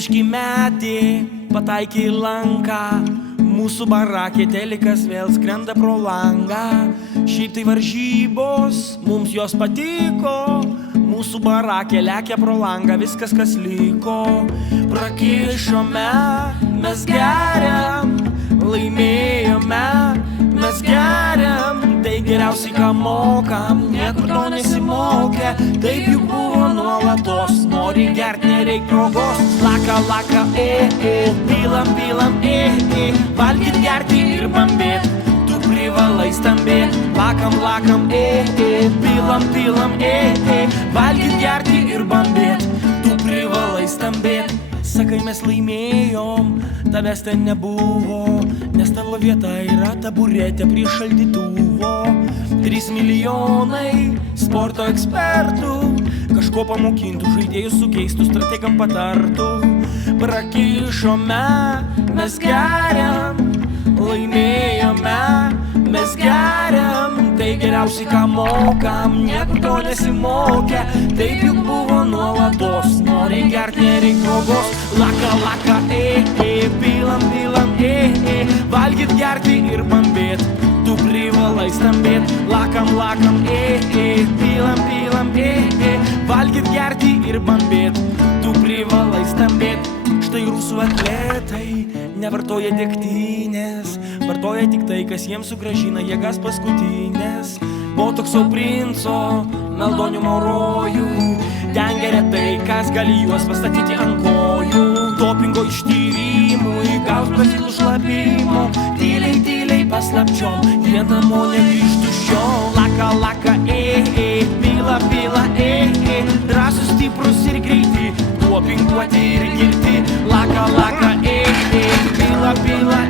Tritaškį metį, pataikė į lanką. Mūsų barakė telikas vėl skrenda pro langą. Šiaip tai varžybos, mums jos patiko. Mūsų barakė lekia pro langą, viskas kas liko. Prakišome, mes geriam, laimėjome, mes geriam. Tai geriausiai ką mokam, niekur to nesimokė. Taip juk buvo nuolatos, nori gert nereik progos. Laka, laka, pilam, pilam, valgyt, gerti ir bambėt. Tu privalai stambėt. Lakam, lakam, pilam, pilam, valgyt, gerti ir bambėt. Tu privalai stambėt. Sakai, mes laimėjom, tavęs ten nebuvo, nes tavo vieta yra taburetė prie šaldytuvo. 3 milijonai sporto ekspertų, kažko pamokintų, žaidėjus sukeistų, strategam patartų. Prakišome, mes geriam, laimėjome, mes geriam. Tai geriausiai ką mokam, niekur to nesimokė. Taip juk buvo nuolatos, nori gert nereik progos. Laka, laka, pilam, pilam, valgyt, gerti ir bambėt. Tu privalai stambėt. Lakam, lakam, pilam, pilam, valgyt, gerti ir bambėt. Tu privalai stambėt. Štai rusų atletai nevartoja degtinės, vartoja tik tai, kas jiems sugrąžina jėgas paskutinės. Botokso princo, meldoniumo rojų, ten geria tai, kas gali juos pastatyti ant kojų. Dopingo ištyrimui, gaus bazilų šlapimo, tyliai, tyliai paslapčiom, jie namo negrįž tuščiom. Laka, laka, pila, pila, drąsus, stiprus ir greiti, dopinguoti ir girti. Laka, laka, pila, pila,